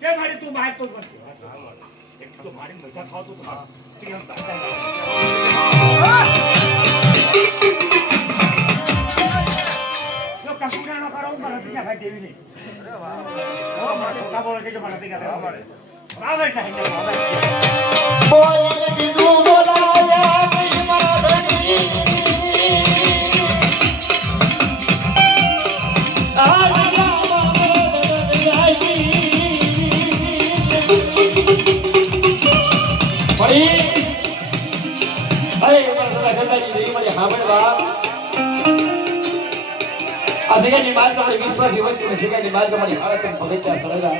કે મારી તું બહાર તો એક તો મારી મજા ખાવતો તો જો કપૂરા નો કરો મને તીના ભાઈ દેવી નહીં અરે વાહ મારે ખોટા બોલે કે મને તીના દેવા પડે આવે છે આવે બોલે બીજું બોલાયા નહીં માધની જગ્યાની માર્ગ અમારી વિશ્વાસી વસ્તી જગ્યાની માર્ગ અમારી હાલત પગથિયા સળગા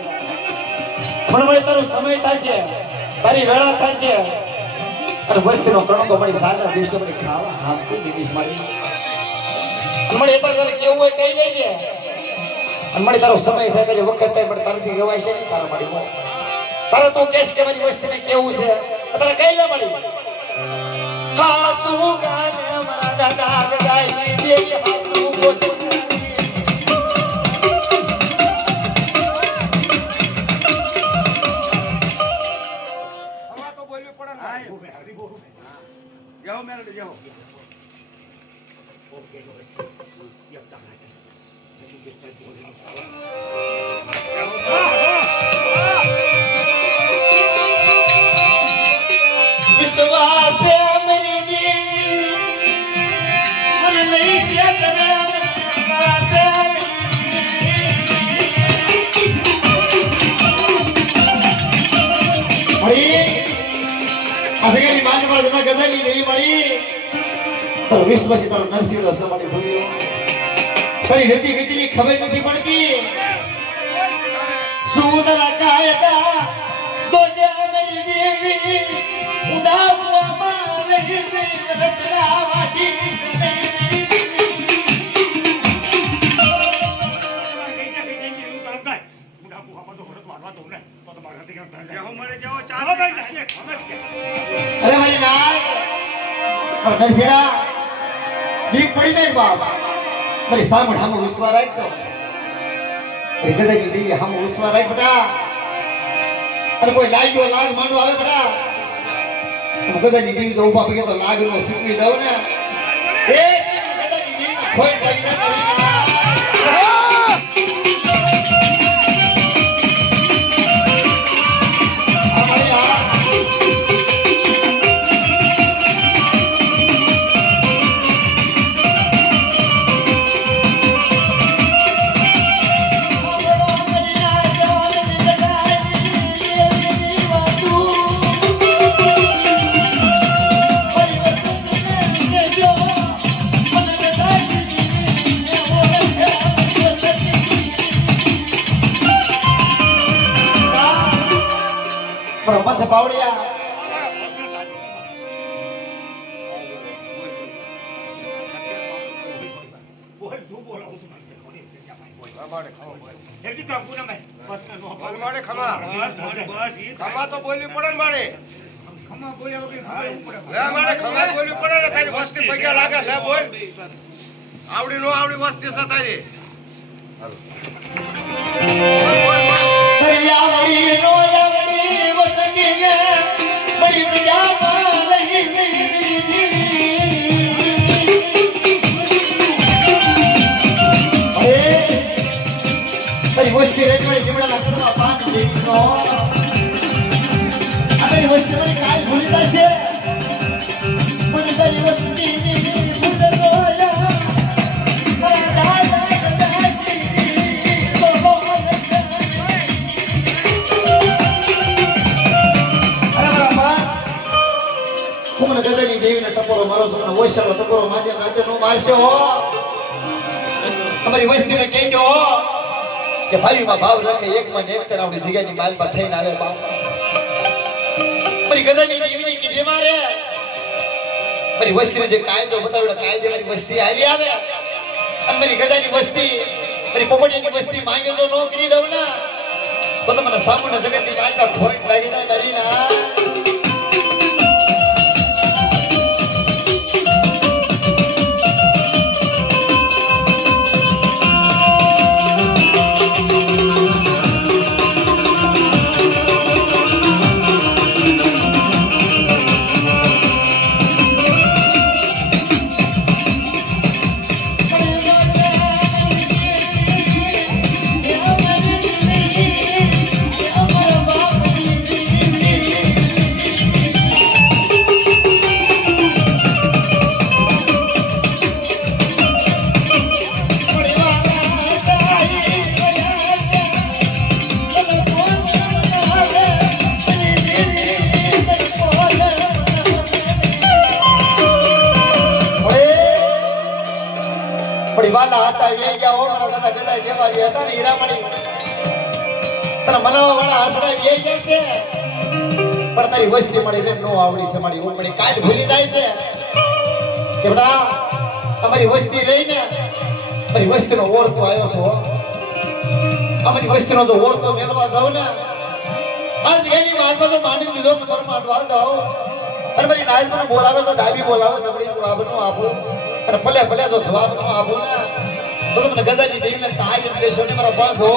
પણ મને તારો સમય થશે તારી વેળા થશે અને વસ્તીનો કણકો મારી સારા દિવસે મને ખાવા હાથથી દીધીશ મારી મને એ તારે કેવું હોય કઈ લેજે અને મને તારો સમય થાય કે વખત થાય પણ તારાથી ગવાય છે નહીં તારા મારી તારે તું કેસ કે મારી વસ્તીને કેવું છે તારે કઈ લે મારી હાસુ ગાને મારા દાદા ગાઈ દેવી હાસુ બોલ जाओ मेरे जाओ ओके विश्वास मेरी देवी मन नहीं से करे विश्वास मेरी असगनी मान पर जदा गजली नहीं पड़ी तो विश्वास तारो नरसिंह નો સમાડી થયો તારી રેતી ગીતીની ખબર નથી પડતી સુંદર કાયદા જોજે મેરી દેવી ઉડાવવા માલે દે રચના વાટી સને મેરી अरे भाई नाल नरसिंह बीक पड़ी में बाप मेरे सामने हम विश्वास राख तो अरे गजनी देवी हम विश्वास राख बेटा अरे कोई लाग मांडो आवे बेटा हम गजनी देवी जो ऊपर के तो लाग नो सिक्की दो ने ए गजनी देवी खोई पड़ी ना से पावड़िया बोल तू बोला उस मन में खोने क्या भाई बोल मारे खाओ बोल एक काम को ना मैं बस ना मारे खमा बस ये खमा तो बोलनी पड़े मारे खमा बोल्या वगैरे खावे पड़े ले मारे खमा बोलनी पड़े ने तारी वस्ती पग्या लागे ले बोल आवडी नो आवडी वस्ती सा तारी आवडी नो आवडी वस्ती ने बड़ी सजा पालही मेरी देवी अरे तारी वस्ती रे बड़ी जिमड़ा लागतो पांच देवी नो तारी वस्ती बड़ी काय भूलीता छे पण तारी वस्ती ने भूल गोया गजनी देवी ने टपोरो मारो सोना वैशालो टपोरो माजे राते नो मारशे हो हमारी वस्ती ने कहजो કે ભાઈમાં ભાવ રાખે એકમાં ને એક તર આપણી જગ્યાની માલમાં થઈને આવે બાપ મારી ગજાની દેવીની કીધી મારે મારી વસ્તીને જે કાયદો બતાવ્યો કાયદે મારી વસ્તી હાલી આવે અને મારી ગજાની વસ્તી મારી પોપટિયાની વસ્તી માંગે તો નો કરી દઉં ને તો તમને સામાન્ય જગતની માલમાં ખોટ લાગી જાય મારી ના વાલા હતા વે ગયા હો મારા દાદા ગદા જેવા હતા ને હીરામણી તને મનાવા વાળા હસડા વે ગયા છે પણ તારી વસ્તી મળી રે નો આવડી છે મારી ઉમડી કાલ ભૂલી જાય છે કે બડા અમારી વસ્તી રહીને અમારી વસ્તીનો ઓળતો આવ્યો છો અમારી વસ્તીનો જો ઓળતો મેળવા જાવ ને આજ એની માલમાં તો માંડી લીધો ઘર માંડવા જાવ અને મારી નાઈમાં બોલાવે તો ડાબી બોલાવે જબડી જવાબનો આપો અને ભલે ભલે જો જવાબ નો આપું ને તો તમને ગજાની દેવીને તારી પ્રેશર ને મારા પાસ હો